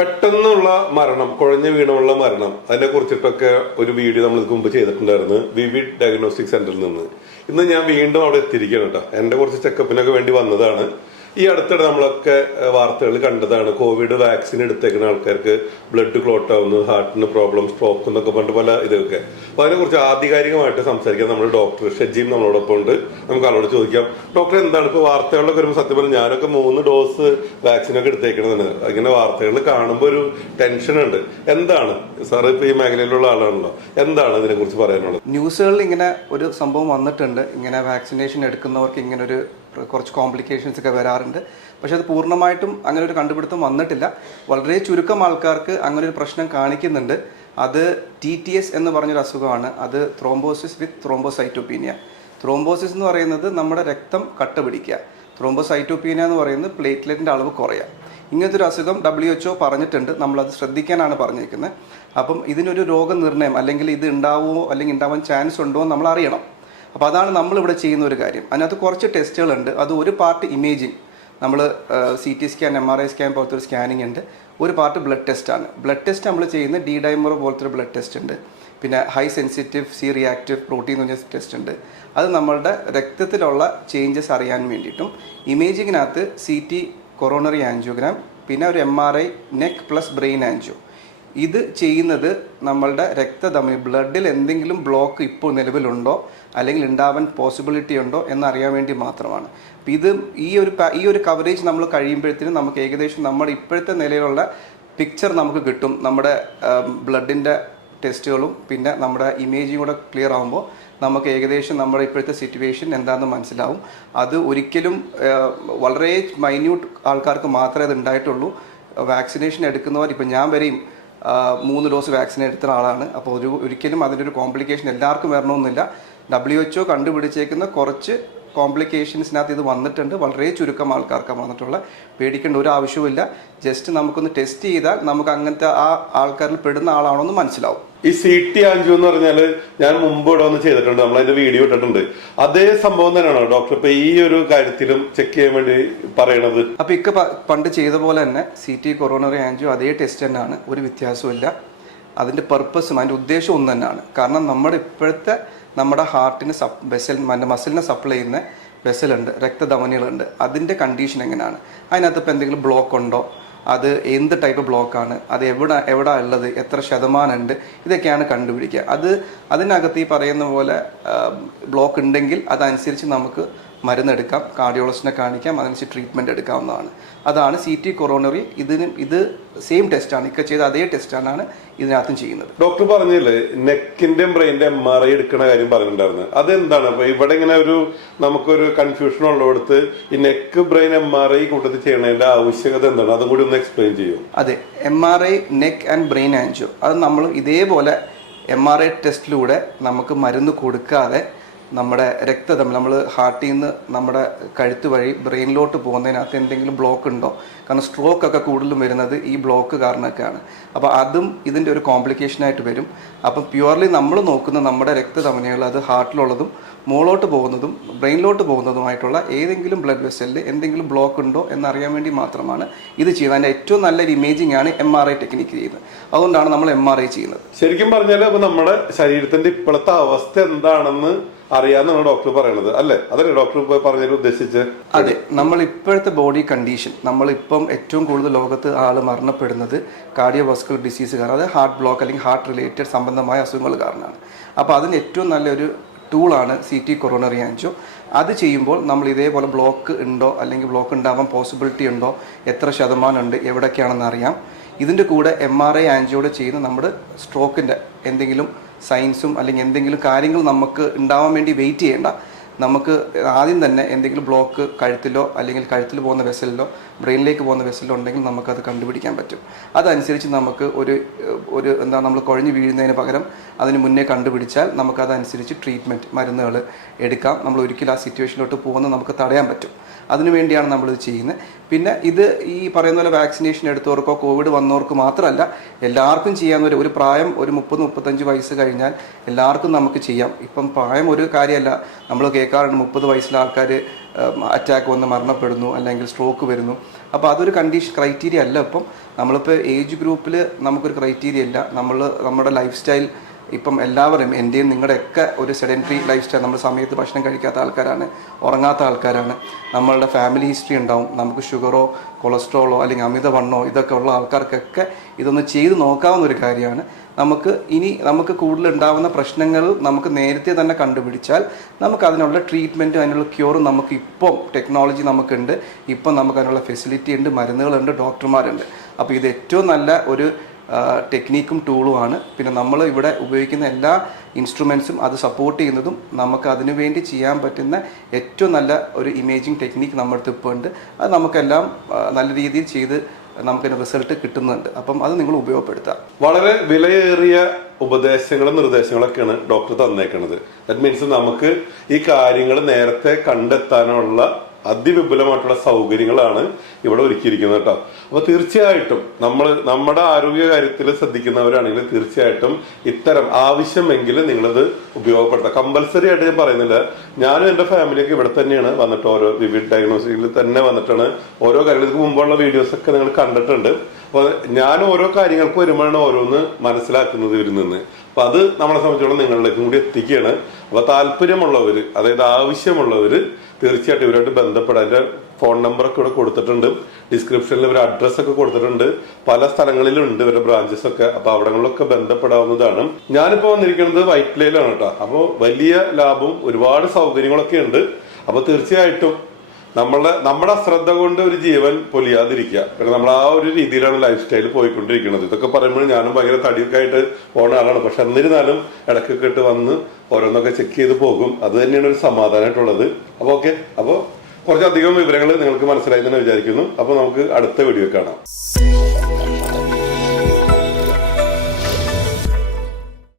പെട്ടെന്നുള്ള മരണം കുഴഞ്ഞു വീണുള്ള മരണം അതിനെ കുറിച്ചിട്ടൊക്കെ ഒരു വീഡിയോ നമ്മൾ ഇതിന് മുമ്പ് ചെയ്തിട്ടുണ്ടായിരുന്നു. വിവിഡ് ഡയഗ്നോസ്റ്റിക് സെന്ററിൽ നിന്ന്. ഇന്ന് ഞാൻ വീണ്ടും അവിടെ എത്തിയിരിക്കുകയാണ് കേട്ടോ. എന്റെ കുറച്ച് ചെക്കപ്പിനൊക്കെ വേണ്ടി വന്നതാണ്. ഈ അടുത്തിടെ നമ്മളൊക്കെ വാർത്തകൾ കണ്ടതാണ് കോവിഡ് വാക്സിൻ എടുത്തേക്കുന്ന ആൾക്കാർക്ക് ബ്ലഡ് ക്ലോട്ട് ആവുന്നു ഹാർട്ടിന് പ്രോബ്ലം സ്ട്രോക്ക് എന്നൊക്കെ പറഞ്ഞിട്ട് പല ഇതൊക്കെ. അപ്പൊ അതിനെക്കുറിച്ച് ആധികാരികമായിട്ട് സംസാരിക്കാൻ നമ്മൾ ഡോക്ടർ ഷജീം നമ്മളോടൊപ്പം ഉണ്ട്. നമുക്ക് ആളോട് ചോദിക്കാം. ഡോക്ടർ എന്താണ് ഇപ്പൊ വാർത്തകളിലൊക്കെ വരുമ്പോൾ സത്യം പറഞ്ഞാൽ ഞാനൊക്കെ മൂന്ന് ഡോസ് വാക്സിനൊക്കെ എടുത്തേക്കണതാണ്. ഇങ്ങനെ വാർത്തകൾ കാണുമ്പോൾ ഒരു ടെൻഷൻ ഉണ്ട്. എന്താണ്? സാർ ഇപ്പൊ ഈ മേഖലയിലുള്ള ആളാണല്ലോ. എന്താണ് ഇതിനെ കുറിച്ച് പറയാനുള്ളത്? ന്യൂസുകളിൽ ഇങ്ങനെ ഒരു സംഭവം വന്നിട്ടുണ്ട്. ഇങ്ങനെ വാക്സിനേഷൻ എടുക്കുന്നവർക്ക് ഇങ്ങനെ ഒരു കുറച്ച് കോംപ്ലിക്കേഷൻസ് ഒക്കെ വരാറുണ്ട്. പക്ഷെ അത് പൂർണമായിട്ടും അങ്ങനെ ഒരു കണ്ടുപിടുത്തം വന്നിട്ടില്ല. വളരെ ചുരുക്കം ആൾക്കാർക്ക് അങ്ങനെ ഒരു പ്രശ്നം കാണിക്കുന്നുണ്ട്. അത് ടി ടി എസ് എന്ന് പറഞ്ഞൊരു അസുഖമാണ്. അത് ത്രോംബോസിസ് വിത്ത് ത്രോംബോസൈറ്റോപീനിയ ത്രോംബോസിസ് എന്ന് പറയുന്നത് നമ്മുടെ രക്തം കട്ട പിടിക്കുക ത്രോംബോസൈറ്റോപീനിയ എന്ന് പറയുന്നത് പ്ലേറ്റ്ലെറ്റിന്റെ അളവ് കുറയുക. ഇങ്ങനത്തെ ഒരു അസുഖം ഡബ്ല്യു എച്ച്ഒ പറഞ്ഞിട്ടുണ്ട്. നമ്മളത് ശ്രദ്ധിക്കാനാണ് പറഞ്ഞിരിക്കുന്നത്. അപ്പം ഇതിനൊരു രോഗനിർണയം അല്ലെങ്കിൽ ഇത് ഉണ്ടാവുമോ അല്ലെങ്കിൽ ഉണ്ടാവാൻ ചാൻസ് ഉണ്ടോ എന്ന് നമ്മൾ അറിയണം അപ്പോൾ അതാണ് നമ്മളിവിടെ ചെയ്യുന്ന ഒരു കാര്യം. അതിനകത്ത് കുറച്ച് ടെസ്റ്റുകളുണ്ട്. അത് ഒരു പാർട്ട് ഇമേജിങ്. നമ്മൾ C T scan M R I scan പോലത്തെ ഒരു സ്കാനിങ് ഉണ്ട്. ഒരു പാർട്ട് ബ്ലഡ് ടെസ്റ്റ് ആണ് ബ്ലഡ് ടെസ്റ്റ് നമ്മൾ ചെയ്യുന്ന ഡി ഡൈമർ പോലത്തെ ഒരു ബ്ലഡ് ടെസ്റ്റ് ഉണ്ട്. പിന്നെ high sensitive C reactive protein എന്ന് പറഞ്ഞ ടെസ്റ്റ് ഉണ്ട്. അത് നമ്മളുടെ രക്തത്തിലുള്ള ചേഞ്ചസ് അറിയാൻ വേണ്ടിയിട്ടും ഇമേജിങ്ങിനകത്ത് സി ടി കൊറോണറി ആൻജിയോഗ്രാം പിന്നെ ഒരു M R I neck plus brain angio ഇത് ചെയ്യുന്നത് നമ്മളുടെ രക്തധമനി ബ്ലഡിൽ എന്തെങ്കിലും ബ്ലോക്ക് ഇപ്പോൾ നിലവിലുണ്ടോ? അല്ലെങ്കിൽ ഉണ്ടാവാൻ പോസിബിലിറ്റി ഉണ്ടോ എന്നറിയാൻ വേണ്ടി മാത്രമാണ്. അപ്പം ഇത് ഈ ഒരു ഈ ഒരു കവറേജ് നമ്മൾ കഴിയുമ്പോഴത്തേനും നമുക്ക് ഏകദേശം നമ്മുടെ ഇപ്പോഴത്തെ നിലയിലുള്ള പിക്ചർ നമുക്ക് കിട്ടും. നമ്മുടെ ബ്ലഡിന്റെ ടെസ്റ്റുകളും പിന്നെ നമ്മുടെ ഇമേജും കൂടെ ക്ലിയർ ആകുമ്പോൾ നമുക്ക് ഏകദേശം നമ്മുടെ ഇപ്പോഴത്തെ സിറ്റുവേഷൻ എന്താണെന്ന് മനസ്സിലാവും. അത് ഒരിക്കലും വളരെ മൈന്യൂട്ട് ആൾക്കാർക്ക് മാത്രമേ അത് ഉണ്ടായിട്ടുള്ളൂ. വാക്സിനേഷൻ എടുക്കുന്നവർ ഇപ്പം ഞാൻ വരെയും മൂന്ന് ഡോസ് വാക്സിൻ എടുത്ത ആളാണ് അപ്പോൾ ഒരു ഒരിക്കലും അതിന്റെ ഒരു കോംപ്ലിക്കേഷൻ എല്ലാവർക്കും വരണമെന്നില്ല. ഡബ്ല്യു എച്ച്ഒ കണ്ടുപിടിച്ചേക്കുന്ന കുറച്ച് കോംപ്ലിക്കേഷൻസിനകത്ത് ഇത് വന്നിട്ടുണ്ട്. വളരെ ചുരുക്കം ആൾക്കാർക്ക് വന്നിട്ടുള്ള. പേടിക്കേണ്ട ഒരു ആവശ്യവുമില്ല. ജസ്റ്റ് നമുക്കൊന്ന് ടെസ്റ്റ് ചെയ്താൽ നമുക്ക് അങ്ങനത്തെ ആ ആൾക്കാരിൽ പെടുന്ന ആളാണോ എന്ന് മനസ്സിലാവും. ഈ സി ടി ആൻജു എന്ന് പറഞ്ഞാൽ ഞാൻ മുമ്പ് ഇവിടെ ഒന്ന് ചെയ്തിട്ടുണ്ട്. നമ്മൾ അതിന്റെ വീഡിയോ ഇട്ടിട്ടുണ്ട്. അതേ സംഭവം തന്നെയാണോ ഡോക്ടർ ഇപ്പൊ ഈ ഒരു കാര്യത്തിലും ചെക്ക് ചെയ്യാൻ വേണ്ടി പറയണത്? അപ്പൊ ഇക്ക പണ്ട് ചെയ്ത പോലെ തന്നെ സി ടി കൊറോണറി ആഞ്ചു അതേ ടെസ്റ്റ് തന്നെയാണ്. ഒരു വ്യത്യാസമില്ല അതിന്റെ പർപ്പസും അതിന്റെ ഉദ്ദേശം ഒന്ന് തന്നെയാണ്. കാരണം നമ്മുടെ ഇപ്പോഴത്തെ നമ്മുടെ ഹാർട്ടിന് സപ് വെസൽ മസിലിനെ സപ്ലൈ ചെയ്യുന്ന വെസലുണ്ട് രക്തധമനികളുണ്ട്. അതിന്റെ കണ്ടീഷൻ എങ്ങനെയാണ്? അതിനകത്ത് ഇപ്പോൾ എന്തെങ്കിലും ബ്ലോക്ക് ഉണ്ടോ? അത് എന്ത് ടൈപ്പ് ബ്ലോക്കാണ് അത് എവിടെ എവിടെ ഉള്ളത് എത്ര ശതമാനം ഉണ്ട് ഇതൊക്കെയാണ് കണ്ടുപിടിക്കുക. അത് അതിനകത്ത് ഈ പറയുന്ന പോലെ ബ്ലോക്ക് ഉണ്ടെങ്കിൽ അതനുസരിച്ച് നമുക്ക് മരുന്നെടുക്കാം കാർഡിയോളജിനെ കാണിക്കാം അതനുസരിച്ച് ട്രീറ്റ്മെന്റ് എടുക്കാവുന്നതാണ്. അതാണ് സി ടി കൊറോണറി ഇതിന് ഇത് സെയിം ടെസ്റ്റാണ് ഇക്ക ചെയ്ത അതേ ടെസ്റ്റാണ് ഇതിനകത്തും ചെയ്യുന്നത്. ഡോക്ടർ പറഞ്ഞില്ലേ നെക്കിന്റെയും ബ്രെയിന്റെ എം ആർ ഐ എടുക്കണ കാര്യം പറഞ്ഞിട്ടുണ്ടായിരുന്നു. അതെന്താണ്? അപ്പോൾ ഇവിടെ ഇങ്ങനെ ഒരു നമുക്കൊരു കൺഫ്യൂഷൻ ഉള്ളിടത്ത് ഈ neck brain M R I കൂട്ടത്തിൽ ചെയ്യണതിന്റെ ആവശ്യകത എന്താണ്? അതും കൂടി ഒന്ന് എക്സ്പ്ലെയിൻ ചെയ്യും. അതെ M R I neck and brain angio അത് നമ്മൾ ഇതേപോലെ എം ആർ ഐ ടെസ്റ്റിലൂടെ നമുക്ക് മരുന്ന് കൊടുക്കാതെ നമ്മുടെ രക്തധമനി നമ്മൾ ഹാർട്ടിൽ നിന്ന് നമ്മുടെ കഴുത്ത് വഴി ബ്രെയിനിലോട്ട് പോകുന്നതിനകത്ത് എന്തെങ്കിലും ബ്ലോക്ക് ഉണ്ടോ? കാരണം സ്ട്രോക്ക് ഒക്കെ കൂടുതലും വരുന്നത് ഈ ബ്ലോക്ക് കാരണമൊക്കെയാണ്. അപ്പോൾ അതും ഇതിന്റെ ഒരു കോംപ്ലിക്കേഷനായിട്ട് വരും. അപ്പം പ്യുവർലി നമ്മൾ നോക്കുന്ന നമ്മുടെ രക്തധമനികൾ അത് ഹാർട്ടിലുള്ളതും മുകളോട്ട് പോകുന്നതും ബ്രെയിനിലോട്ട് പോകുന്നതുമായിട്ടുള്ള ഏതെങ്കിലും ബ്ലഡ് വെസലിൽ എന്തെങ്കിലും ബ്ലോക്ക് ഉണ്ടോ എന്നറിയാൻ വേണ്ടി മാത്രമാണ് ഇത് ചെയ്യുന്നത്. അതിന്റെ ഏറ്റവും നല്ലൊരു ഇമേജിംഗ് ആണ് എം ആർ ഐ ടെക്നിക്ക് ചെയ്യുന്നത്. അതുകൊണ്ടാണ് നമ്മൾ എം ആർ ഐ ചെയ്യുന്നത്. ശരിക്കും പറഞ്ഞാൽ അപ്പോൾ നമ്മുടെ ശരീരത്തിന്റെ ഇപ്പോഴത്തെ അവസ്ഥ എന്താണെന്ന് അറിയാന്നാണ് ഡോക്ടർ പറയണത്. അല്ലേ? അതല്ലേ ഡോക്ടർ പറഞ്ഞതിൽ ഉദ്ദേശിച്ച്? അതെ. നമ്മൾ ഇപ്പോഴത്തെ ബോഡി കണ്ടീഷൻ നമ്മളിപ്പം ഏറ്റവും കൂടുതൽ ലോകത്ത് ആൾ മരണപ്പെടുന്നത് കാർഡിയോവാസ്കുലർ ഡിസീസ് കാരണം അതായത് ഹാർട്ട് ബ്ലോക്ക് അല്ലെങ്കിൽ ഹാർട്ട് റിലേറ്റഡ് സംബന്ധമായ അസുഖങ്ങൾ കാരണമാണ്. അപ്പോൾ അതിന് ഏറ്റവും നല്ലൊരു ടൂളാണ് സി ടി കൊറോണറി ആൻജോ അത് ചെയ്യുമ്പോൾ നമ്മൾ ഇതേപോലെ ബ്ലോക്ക് ഉണ്ടോ അല്ലെങ്കിൽ ബ്ലോക്ക് ഉണ്ടാവാൻ പോസിബിലിറ്റി ഉണ്ടോ എത്ര ശതമാനം ഉണ്ട് എവിടെയൊക്കെയാണെന്ന് അറിയാം. ഇതിന്റെ കൂടെ എം ആർ ഐ ആൻജിയോടെ ചെയ്യുന്ന നമ്മുടെ സ്ട്രോക്കിന്റെ എന്തെങ്കിലും സയൻസും അല്ലെങ്കിൽ എന്തെങ്കിലും കാര്യങ്ങൾ നമുക്ക് ഉണ്ടാവാൻ വേണ്ടി വെയിറ്റ് ചെയ്യേണ്ട നമുക്ക് ആദ്യം തന്നെ എന്തെങ്കിലും ബ്ലോക്ക് കഴുത്തിലോ അല്ലെങ്കിൽ കഴുത്തിൽ പോകുന്ന വെസലിലോ ബ്രെയിനിലേക്ക് പോകുന്ന വെസലിലോ ഉണ്ടെങ്കിൽ നമുക്കത് കണ്ടുപിടിക്കാൻ പറ്റും. അതനുസരിച്ച് നമുക്ക് ഒരു ഒരു എന്താ നമ്മൾ കുഴഞ്ഞു വീഴുന്നതിന് പകരം അതിന് മുന്നേ കണ്ടുപിടിച്ചാൽ നമുക്കതനുസരിച്ച് ട്രീറ്റ്മെന്റ് മരുന്നുകൾ എടുക്കാം. നമ്മൾ ഒരിക്കലും ആ സിറ്റുവേഷനിലോട്ട് പോകുന്നത് നമുക്ക് തടയാൻ പറ്റും. അതിനുവേണ്ടിയാണ് നമ്മളിത് ചെയ്യുന്നത്. പിന്നെ ഇത് ഈ പറയുന്ന പോലെ വാക്സിനേഷൻ എടുത്തവർക്കോ കോവിഡ് വന്നവർക്ക് മാത്രമല്ല എല്ലാവർക്കും ചെയ്യാൻ ഒരു ഒരു പ്രായം ഒരു മുപ്പത് മുപ്പത്തഞ്ച് വയസ്സ് കഴിഞ്ഞാൽ എല്ലാവർക്കും നമുക്ക് ചെയ്യാം. ഇപ്പം പ്രായം ഒരു കാര്യമല്ല. നമ്മൾ കേൾക്കാറുണ്ട് മുപ്പത് വയസ്സിലെ ആൾക്കാർ അറ്റാക്ക് വന്ന് മരണപ്പെടുന്നു അല്ലെങ്കിൽ സ്ട്രോക്ക് വരുന്നു. അപ്പോൾ അതൊരു കണ്ടീഷൻ ക്രൈറ്റീരിയ അല്ല. ഇപ്പം നമ്മളിപ്പോൾ ഏജ് ഗ്രൂപ്പിൽ നമുക്കൊരു ക്രൈറ്റീരിയ ഇല്ല. നമ്മൾ നമ്മുടെ ലൈഫ് സ്റ്റൈൽ ഇപ്പം എല്ലാവരും എന്റെയും നിങ്ങളുടെയൊക്കെ ഒരു സെഡന്ററി ലൈഫ് സ്റ്റൈൽ നമ്മൾ സമയത്ത് ഭക്ഷണം കഴിക്കാത്ത ആൾക്കാരാണ് ഉറങ്ങാത്ത ആൾക്കാരാണ്. നമ്മളുടെ ഫാമിലി ഹിസ്റ്ററി ഉണ്ടാവും. നമുക്ക് ഷുഗറോ കൊളസ്ട്രോളോ അല്ലെങ്കിൽ അമിതവണ്ണോ ഇതൊക്കെ ഉള്ള ആൾക്കാർക്കൊക്കെ ഇതൊന്ന് ചെയ്ത് നോക്കാവുന്ന ഒരു കാര്യമാണ്. നമുക്ക് ഇനി നമുക്ക് കൂടുതൽ ഉണ്ടാവുന്ന പ്രശ്നങ്ങൾ നമുക്ക് നേരത്തെ തന്നെ കണ്ടുപിടിച്ചാൽ നമുക്ക് അതിനുള്ള ട്രീറ്റ്മെന്റും അതിനുള്ള ക്യൂറും നമുക്ക് ഇപ്പം ടെക്നോളജി നമുക്കുണ്ട്. ഇപ്പം നമുക്ക് അതിനുള്ള ഫെസിലിറ്റി ഉണ്ട് മരുന്നുകളുണ്ട് ഡോക്ടർമാരുണ്ട് അപ്പോൾ ഇത് ഏറ്റവും നല്ല ഒരു ടെക്നീക്കും ടൂളുമാണ് പിന്നെ നമ്മൾ ഇവിടെ ഉപയോഗിക്കുന്ന എല്ലാ ഇൻസ്ട്രുമെൻസും അത് സപ്പോർട്ട് ചെയ്യുന്നതും നമുക്ക് അതിനുവേണ്ടി ചെയ്യാൻ പറ്റുന്ന ഏറ്റവും നല്ല ഒരു ഇമേജിങ് ടെക്നീക്ക് നമ്മുടെ ഇപ്പോൾ ഉണ്ട്. അത് നമുക്കെല്ലാം നല്ല രീതിയിൽ ചെയ്ത് നമുക്കതിന് റിസൾട്ട് കിട്ടുന്നുണ്ട്. അപ്പം അത് നിങ്ങൾ ഉപയോഗപ്പെടുത്താം. വളരെ വിലയേറിയ ഉപദേശങ്ങളും നിർദ്ദേശങ്ങളൊക്കെയാണ് ഡോക്ടർ തന്നേക്കുന്നത് ദാറ്റ് മീൻസ് നമുക്ക് ഈ കാര്യങ്ങൾ നേരത്തെ കണ്ടെത്താനുള്ള അതിവിപുലമായിട്ടുള്ള സൗകര്യങ്ങളാണ് ഇവിടെ ഒരുക്കിയിരിക്കുന്നത് കേട്ടോ. അപ്പൊ തീർച്ചയായിട്ടും നമ്മൾ നമ്മുടെ ആരോഗ്യ കാര്യത്തിൽ ശ്രദ്ധിക്കുന്നവരാണെങ്കിൽ തീർച്ചയായിട്ടും ഇത്തരം ആവശ്യമെങ്കിൽ നിങ്ങളത് ഉപയോഗപ്പെടുത്താം കമ്പൽസറി ആയിട്ട് ഞാൻ പറയുന്നില്ല. ഞാനും എന്റെ ഫാമിലിയൊക്കെ ഇവിടെ തന്നെയാണ് വന്നിട്ട് ഓരോ വിവിഡ് ഡയഗ്നോസിൽ തന്നെ വന്നിട്ടാണ് ഓരോ കാര്യങ്ങൾക്ക് മുമ്പുള്ള വീഡിയോസ് ഒക്കെ നിങ്ങൾ കണ്ടിട്ടുണ്ട്. അപ്പൊ ഞാൻ ഓരോ കാര്യങ്ങൾക്ക് വരുമ്പോഴാണ് ഓരോന്ന് മനസ്സിലാക്കുന്നത് ഇവരിൽ നിന്ന്. അപ്പൊ അത് നമ്മളെ സംബന്ധിച്ചോളം നിങ്ങളിലേക്കും കൂടി എത്തിക്കുകയാണ്. അപ്പൊ താല്പര്യമുള്ളവര് അതായത് ആവശ്യമുള്ളവര് തീർച്ചയായിട്ടും ഇവരായിട്ട് ബന്ധപ്പെടാം എന്റെ ഫോൺ നമ്പറൊക്കെ ഇവിടെ കൊടുത്തിട്ടുണ്ട്. ഡിസ്ക്രിപ്ഷനിൽ ഒരു അഡ്രസ് ഒക്കെ കൊടുത്തിട്ടുണ്ട്. പല സ്ഥലങ്ങളിലുണ്ട് ഇവരുടെ ബ്രാഞ്ചസ് ഒക്കെ. അപ്പോൾ അവിടങ്ങളിലൊക്കെ ബന്ധപ്പെടാവുന്നതാണ്. ഞാനിപ്പോ വന്നിരിക്കുന്നത് വൈറ്റ്ലയിലാണ് കേട്ടോ. അപ്പോൾ വലിയ ലാഭവും ഒരുപാട് സൗകര്യങ്ങളൊക്കെ ഉണ്ട്. അപ്പോൾ തീർച്ചയായിട്ടും നമ്മളെ നമ്മുടെ അശ്രദ്ധ കൊണ്ട് ഒരു ജീവൻ പൊലിയാതിരിക്കുക. കാരണം നമ്മൾ ആ ഒരു രീതിയിലാണ് ലൈഫ് സ്റ്റൈൽ പോയിക്കൊണ്ടിരിക്കുന്നത്. ഇതൊക്കെ പറയുമ്പോൾ ഞാനും ഭയങ്കര തടിയൊക്കെ ആയിട്ട് പോണ ആളാണ്. പക്ഷെ എന്നിരുന്നാലും ഇടയ്ക്കൊക്കെ ഇട്ട് വന്ന് ഓരോന്നൊക്കെ ചെക്ക് ചെയ്ത് പോകും. അത് തന്നെയാണ് ഒരു സമാധാനമായിട്ടുള്ളത്. അപ്പോൾ ഓക്കെ അപ്പോൾ കുറച്ചധികം വിവരങ്ങൾ നിങ്ങൾക്ക് മനസ്സിലായി തന്നെ വിചാരിക്കുന്നു. അപ്പോൾ നമുക്ക് അടുത്ത വീഡിയോ കാണാം.